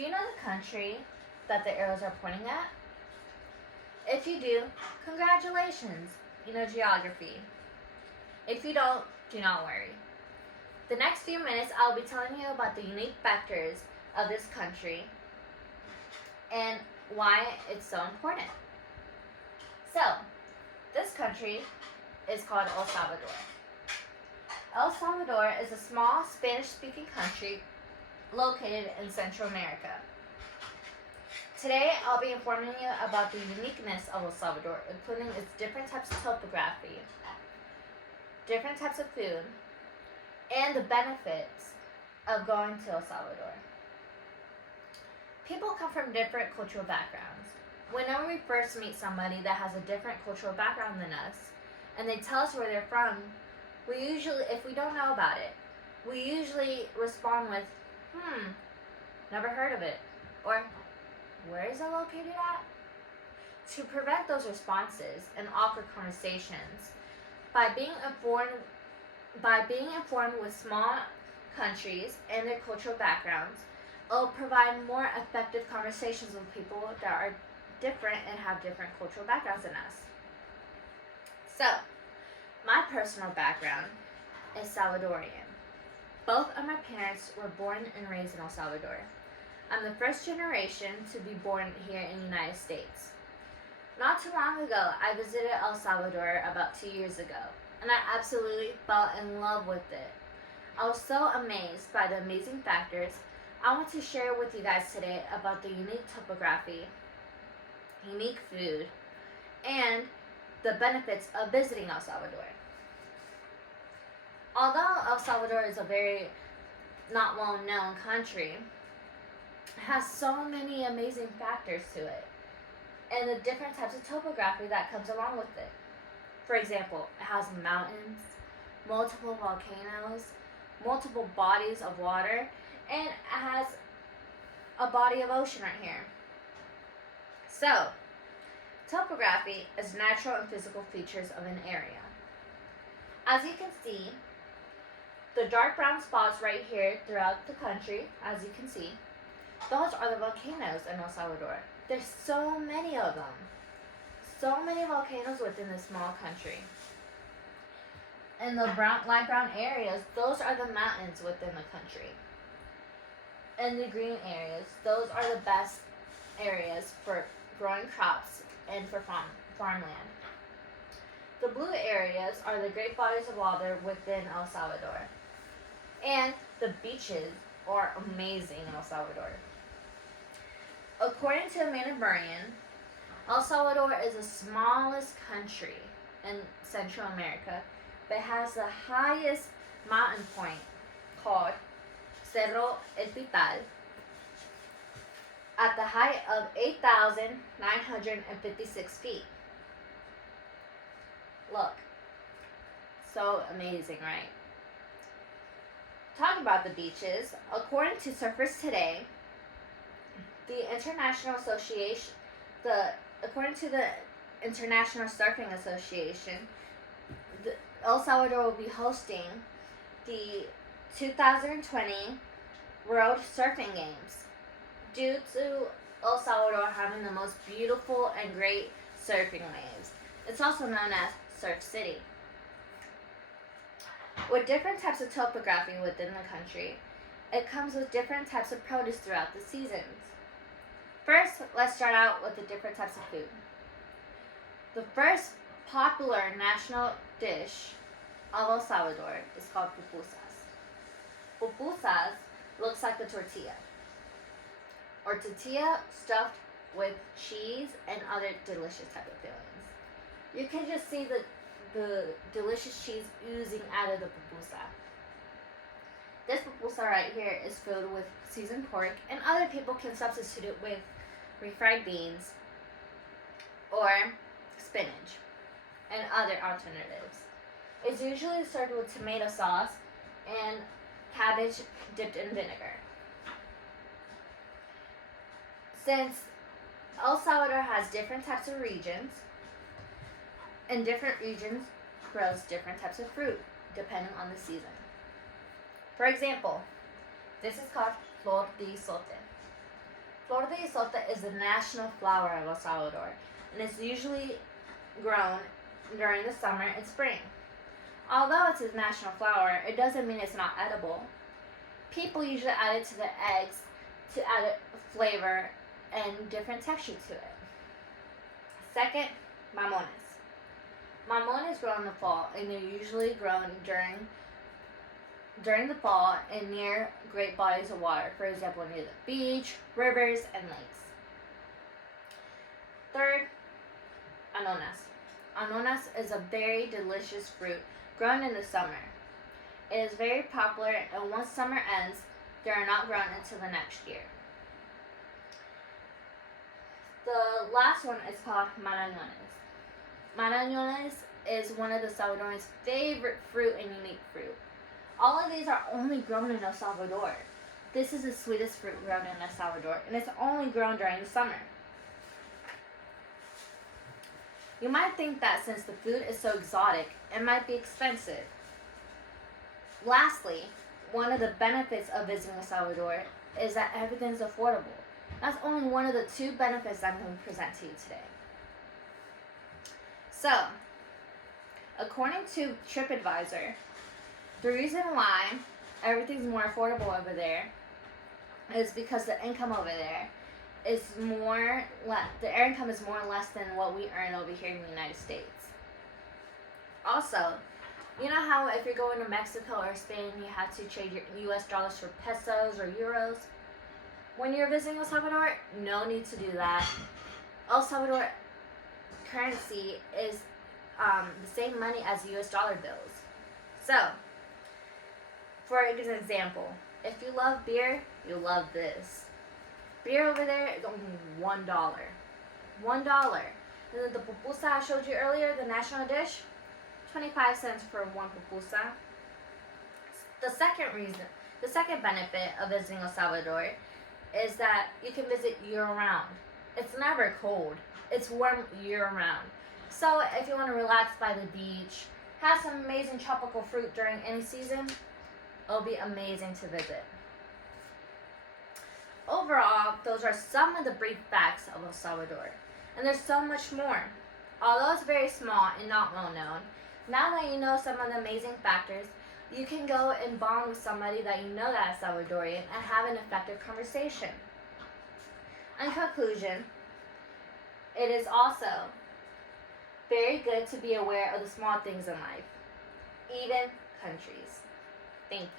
Do you know the country that the arrows are pointing at? If you do, congratulations, you know geography. If you don't, do not worry. The next few minutes, I'll be telling you about the unique factors of this country and why it's so important. So, this country is called El Salvador. El Salvador is a small Spanish-speaking country located in Central America. Today, I'll be informing you about the uniqueness of El Salvador, including its different types of topography, different types of food, and the benefits of going to El Salvador. People come from different cultural backgrounds. Whenever we first meet somebody that has a different cultural background than us, and they tell us where they're from, we usually, if we don't know about it, we usually respond with, never heard of it, or where is it located at? To prevent those responses and awkward conversations, by being informed with small countries and their cultural backgrounds, it'll provide more effective conversations with people that are different and have different cultural backgrounds than us. So, my personal background is Salvadorian. Both of my parents were born and raised in El Salvador. I'm the first generation to be born here in the United States. Not too long ago, I visited El Salvador about 2 years ago, and I absolutely fell in love with it. I was so amazed by the amazing factors I want to share with you guys today about the unique topography, unique food, and the benefits of visiting El Salvador. Although El Salvador is a very not well-known country, it has so many amazing factors to it, and the different types of topography that comes along with it. For example, it has mountains, multiple volcanoes, multiple bodies of water, and it has a body of ocean right here. So, topography is natural and physical features of an area. As you can see, the dark brown spots right here throughout the country, as you can see, those are the volcanoes in El Salvador. There's so many of them. So many volcanoes within this small country. And the light brown areas, those are the mountains within the country. And the green areas, those are the best areas for growing crops and for farmland. The blue areas are the great bodies of water within El Salvador. And the beaches are amazing in El Salvador. According to Miniburian, El Salvador is the smallest country in Central America, but has the highest mountain point called Cerro El Pital at the height of 8,956 feet. Look, so amazing, right? Talking about the beaches, according to Surfers Today, according to the International Surfing Association, El Salvador will be hosting the 2020 World Surfing Games due to El Salvador having the most beautiful and great surfing waves. It's also known as Surf City. With different types of topography within the country, it comes with different types of produce throughout the seasons. First, let's start out with the different types of food. The first popular national dish of El Salvador is called pupusas. Pupusas looks like a tortilla, or tortilla stuffed with cheese and other delicious type of fillings. You can just see the delicious cheese oozing out of the pupusa. This pupusa right here is filled with seasoned pork, and other people can substitute it with refried beans or spinach and other alternatives. It's usually served with tomato sauce and cabbage dipped in vinegar. Since El Salvador has different types of regions, and different regions grows different types of fruit depending on the season. For example, this is called flor de sote. Flor de Isota is the national flower of El Salvador, and is usually grown during the summer and spring. Although it's a national flower, it doesn't mean it's not edible. People usually add it to the eggs to add a flavor and different texture to it. Second, mamones. Mamones grow in the fall, and they're usually grown during the fall and near great bodies of water, for example, near the beach, rivers, and lakes. Third, anonas. Anonas is a very delicious fruit grown in the summer. It is very popular, and once summer ends, they are not grown until the next year. The last one is called marañones. Marañones is one of the Salvadorians' favorite fruit and unique fruit. All of these are only grown in El Salvador. This is the sweetest fruit grown in El Salvador, and it's only grown during the summer. You might think that since the food is so exotic, it might be expensive. Lastly, one of the benefits of visiting El Salvador is that everything's affordable. That's only one of the 2 benefits I'm going to present to you today. So, according to TripAdvisor, the reason why everything's more affordable over there is because the income over there is the income is more or less than what we earn over here in the United States. Also, you know how if you're going to Mexico or Spain, you have to trade your US dollars for pesos or euros? When you're visiting El Salvador, no need to do that. El Salvador currency is the same money as US dollar bills. So, for example, if you love beer, you love this. Beer over there is only $1. $1. And then the pupusa I showed you earlier, the national dish, 25 cents for one pupusa. The second benefit of visiting El Salvador is that you can visit year-round. It's never cold. It's warm year-round. So if you want to relax by the beach, have some amazing tropical fruit during any season, it'll be amazing to visit. Overall, those are some of the brief facts of El Salvador. And there's so much more. Although it's very small and not well known, now that you know some of the amazing factors, you can go and bond with somebody that you know that is Salvadorian and have an effective conversation. In conclusion, it is also very good to be aware of the small things in life, even countries. Thank you.